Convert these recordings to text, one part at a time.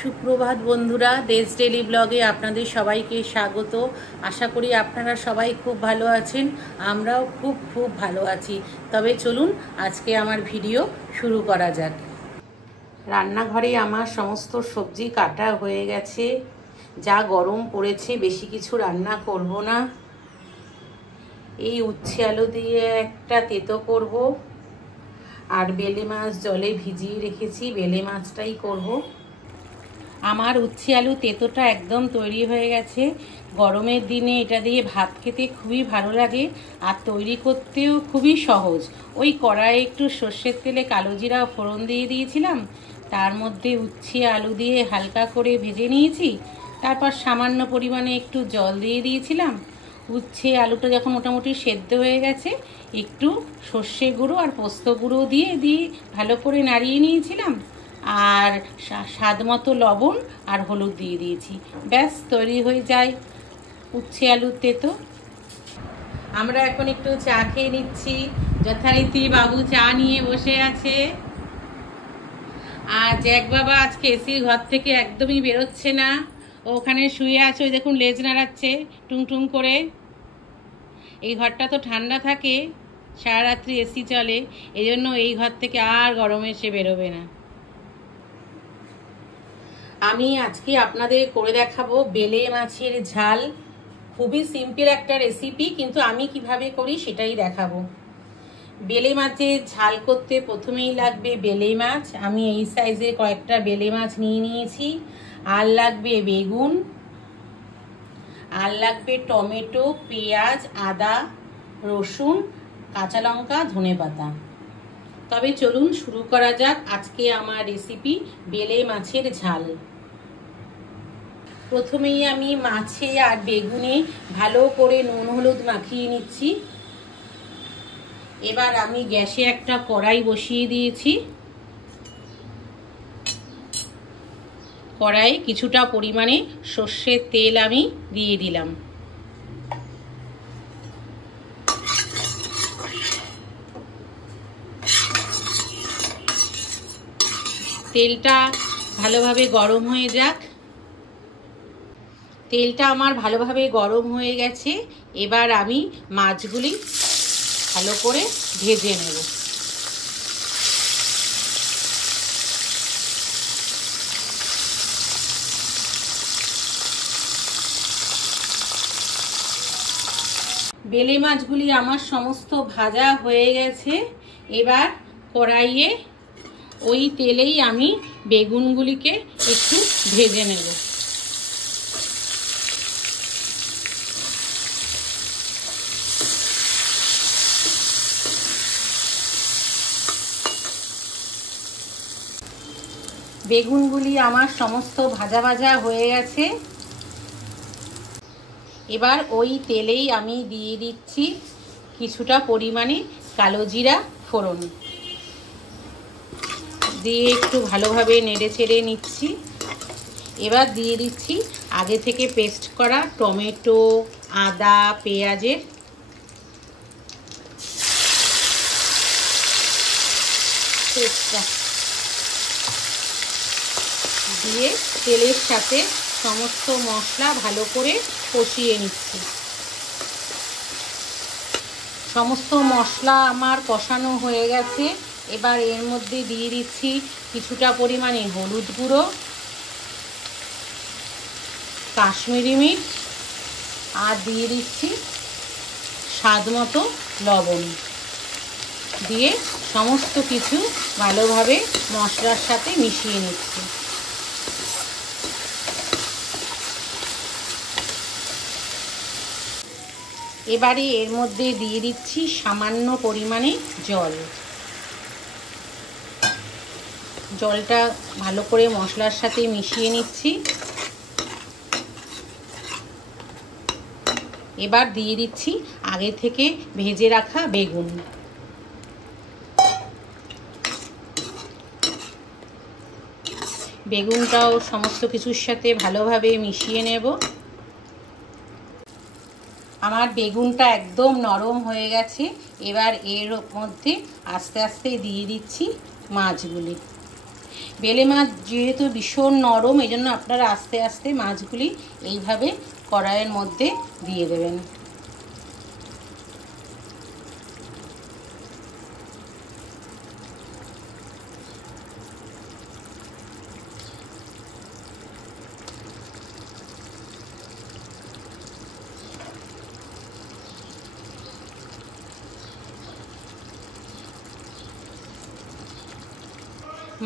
সুপ্রভাত বন্ধুরা, দেশ ডেলি ব্লগে আপনাদের সবাইকে স্বাগত। আশা করি আপনারা সবাই খুব ভালো আছেন। আমরাও খুব খুব ভালো আছি। তবে চলুন আজকে আমার ভিডিও শুরু করা যাক। রান্নাঘরে আমার সমস্ত সবজি কাটা হয়ে গেছে। যা গরম পড়েছে, বেশি কিছু রান্না করব না। এই উচ্ছে আলু দিয়ে একটা তেতো করব, আর বেলে মাছ জলে ভিজিয়ে রেখেছি, বেলে মাছটাই করব। আমার উচ্ছে আলু তেতোটা একদম তৈরি হয়ে গেছে। গরমের দিনে এটা দিয়ে ভাত খেতে খুবই ভালো লাগে, আর তৈরি করতেও খুবই সহজ। ওই কড়াইয়ে একটু সর্ষের তেলে কালো জিরা ফোড়ন দিয়ে দিয়েছিলাম, তার মধ্যে উচ্ছে আলু দিয়ে হালকা করে ভেজে নিয়েছি। তারপর সামান্য পরিমাণে একটু জল দিয়ে দিয়েছিলাম। উচ্ছে আলুটা যখন মোটামুটি সেদ্ধ হয়ে গেছে, একটু সর্ষে গুঁড়ো আর পোস্ত গুঁড়ো দিয়ে ভালো করে নাড়িয়ে নিয়েছিলাম, আর স্বাদ মতো লবণ আর হলুদ দিয়ে দিয়েছি। ব্যাস তৈরি হয়ে যায় উচ্ছে আলুর তেতো। আমরা এখন একটু চা খেয়ে নিচ্ছি। যথারীতি বাবু চা নিয়ে বসে আছে, আর জ্যাক বাবা আজকে এসির ঘর থেকে একদমই বেরোচ্ছে না। ওখানে শুয়ে আছে, ওই দেখুন লেজ নাড়াচ্ছে টুং করে। এই ঘরটা তো ঠান্ডা থাকে, সারা রাত্রি এসি চলে, এজন্য এই ঘর থেকে আর গরমে সে বেরোবে না। আমি আজকে আপনাদের করে দেখাবো বেলে মাছের ঝাল। খুবই সিম্পল একটা রেসিপি, কিন্তু আমি কিভাবে করি সেটাই দেখাবো। বেলে মাছের ঝাল করতে প্রথমেই লাগবে বেলে মাছ। আমি এই সাইজের কয়েকটা বেলে মাছ নিয়ে নিয়েছি। আর লাগবে বেগুন, আর লাগবে টমেটো, পেঁয়াজ, আদা, রসুন, কাঁচা লঙ্কা, ধনেপাতা। তবে চলুন শুরু করা যাক আজকে আমার রেসিপি বেলে মাছের ঝাল। প্রথমেই আমি মাছে আর বেগুনে ভালো করে নুন হলুদ মাখিয়ে নিচ্ছি। এবার আমি গ্যাসে একটা কড়াই বসিয়ে দিয়েছি। কড়াই কিছুটা পরিমাণে সর্ষের তেল আমি দিয়ে দিলাম। তেলটা ভালোভাবে গরম হয়ে যাক। তেলটা আমার ভালোভাবে গরম হয়ে গেছে। এবার আমি মাছগুলি ভালো করে ভেজে নেব। বেলে মাছগুলি আমার সমস্ত ভাজা হয়ে গেছে। এবার কড়াইয়ে ওই তেলেই আমি বেগুনগুলিকে একটু ভেজে নেব। বেগুনগুলি আমার সমস্ত ভাজা ভাজা হয়ে গেছে। এবার ওই তেলেই আমি দিয়ে দিচ্ছি কিছুটা পরিমাণে কালো জিরা ফোড়ন দিয়ে একটু ভালোভাবে নেড়ে চেড়ে নিচ্ছি। এবার দিয়ে দিচ্ছি আগে থেকে পেস্ট করা টমেটো, আদা, পেঁয়াজের পেস্টটা দিয়ে তেলের সাথে সমস্ত মশলা ভালো করে কষিয়ে নিচ্ছি। সমস্ত মশলা আমার কষানো হয়ে গেছে। এবার এর মধ্যে দিয়ে দিচ্ছি কিছুটা পরিমাণে হলুদ গুঁড়ো, কাশ্মীরি মির্চ, আর দিয়ে দিচ্ছি স্বাদ মতো লবণ। দিয়ে সমস্ত কিছু ভালোভাবে মশলার সাথে মিশিয়ে নিচ্ছি। এবারে এর মধ্যে দিয়ে দিচ্ছি সামান্য পরিমাণে জল। জলটা ভালো করে মশলার সাথে মিশিয়ে নিচ্ছি। এবার দিয়ে দিচ্ছি আগে থেকে ভেজে রাখা বেগুন। বেগুনটাও সমস্ত কিছুর সাথে ভালোভাবে মিশিয়ে নেব। আমার বেগুনটা একদম নরম হয়ে গেছে। এবার এর মধ্যে আস্তে আস্তে দিয়ে দিচ্ছি মাছগুলি। বেলে মাছ যেহেতু ভীষণ নরম, এই জন্য আপনারা আস্তে আস্তে মাছগুলি এইভাবে কড়াইয়ের মধ্যে দিয়ে দেবেন।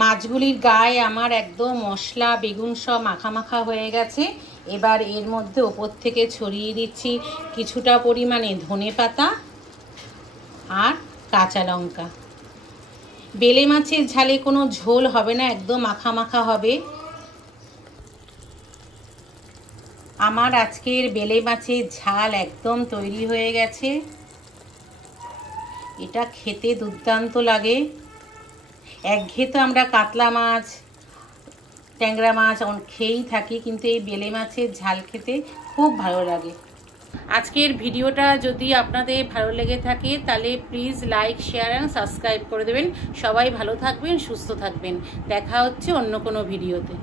মাছগুলির গায়ে আমার একদম মশলা বেগুন সব মাখা মাখা হয়ে গেছে। এবার এর মধ্যে ওপর থেকে ছড়িয়ে দিচ্ছি কিছুটা পরিমাণে ধনেপাতা আর কাঁচা লঙ্কা। বেলে মাছের ঝালে কোনো ঝোল হবে না, একদম মাখা মাখা হবে। আমার আজকের বেলে মাছের ঝাল একদম তৈরি হয়ে গেছে। এটা খেতে দুর্দান্ত লাগে। একঘেয়ে তো আমরা কাতলা মাছ, ট্যাংরা মাছ খেয়েই থাকি, কিন্তু এই বেলে মাছের ঝাল খেতে খুব ভালো লাগে। আজকের ভিডিওটা যদি আপনাদের ভালো লেগে থাকে তাহলে please like, share and subscribe করে দেবেন। সবাই ভালো থাকবেন, সুস্থ থাকবেন। দেখা হচ্ছে অন্য কোনো ভিডিওতে।